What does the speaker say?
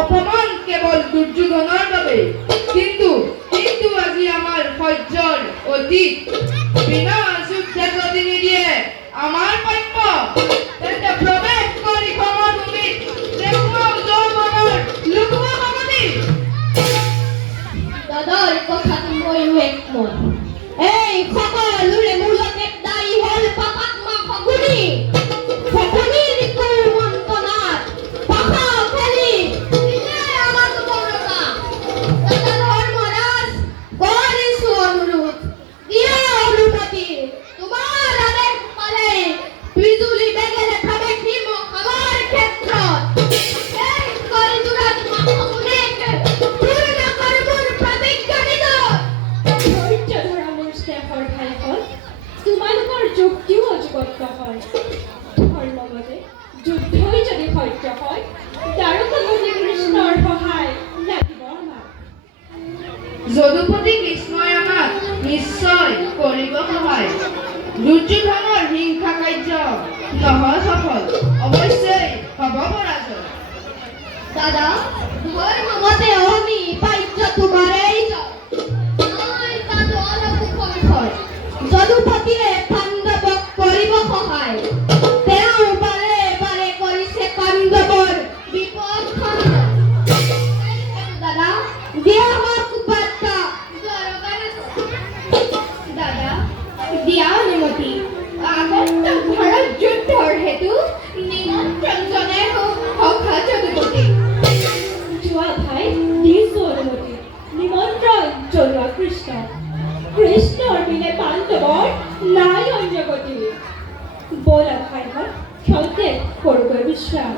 অপমান কেবল দুৰ্যোধনৰ বাবে কিন্তু কিন্তু যুক্তিও অযোগ্য হয় ধৰ্মমতে যুদ্ধই যদি সত্য হয় দ্বাৰকাপতি কৃষ্ণৰ সহায় লাগিব আমাক যদুপতি কৃষ্ণই আমাক নিশ্চয় কৰিব সহায় দুৰ্যোধনৰ হিংসা কাৰ্য নহয় সফল অৱশ্যই হ'ব পৰাজয় দাদা ধৰ্মমতে অগ্নি পাৰ্য তোমাৰেই জয় মই তাতো অলপ সংশয় যদুপতিয়ে পাণ্ডৱক কৰিব সহায় তেওঁ বাৰে বাৰে কৰিছে পাণ্ডৱৰ বিপদ খণ্ড দাদা দিয়া আমাক বাৰ্তা দাদা দিয়া অনুমতি আগন্তুক ভাৰত যুদ্ধৰ হেতু নিমন্ত্ৰণ জনাই সখা যদুপতি যোৱা ভাই দিছো অনুমতি নিমন্ত্ৰণ জনোৱা কৃষ্ণৰ বিনে পাণ্ডৱৰ নাই অন্য গতি বলা ভাইহঁত ক্ষন্তেক কৰোগৈ বিশ্ৰাম